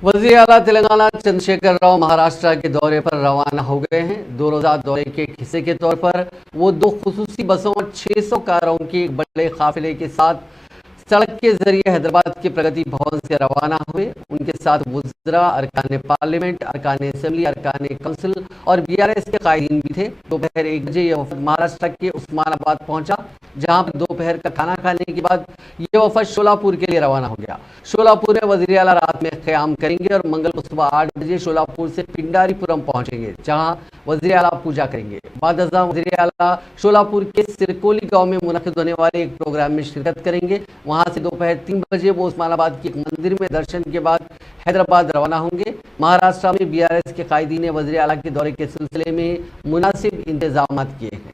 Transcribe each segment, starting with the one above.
वज़ीर आला तेलंगाना चंद्रशेखर राव महाराष्ट्र के दौरे पर रवाना हो गए हैं। 2 रोज़ा दौरे के एक हिस्से के तौर पर वो 2 खुसूसी बसों और 600 कारों के एक बड़े काफिले के साथ सड़क के जरिए हैदराबाद के प्रगति भवन से रवाना हुए। उनके साथ वुज़रा, अरकान पार्लियामेंट, अरकान असेंबली, अरकान काउंसिल और बीआरएस के कायदीन भी थे। दोपहर 1 बजे यह वफद महाराष्ट्र के उस्मानाबाद पहुंचा, जहां पर दोपहर का खाना खाने के बाद ये वफद शोलापुर के लिए रवाना हो गया। शोलापुर में वज़ीर आला रात में क़याम करेंगे और मंगल को सुबह 8 बजे शोलापुर से पिंडारीपुरम पहुंचेंगे, जहां वज़ीर आला पूजा करेंगे। बाद अज़ां वज़ीर आला शोलापुर के सिरकोली गांव में मुनक़िद होने वाले एक प्रोग्राम में शिरकत करेंगे। वहां से दोपहर 3 बजे वो उस्मानाबाद के एक मंदिर में दर्शन के बाद हैदराबाद रवाना होंगे। महाराष्ट्र में बीआरएस के कायदीन ने वज़ीर आला के दौरे के सिलसिले में मुनासिब इंतजाम किए हैं।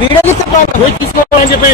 వీడియో తీసుకోవాలని చెప్పి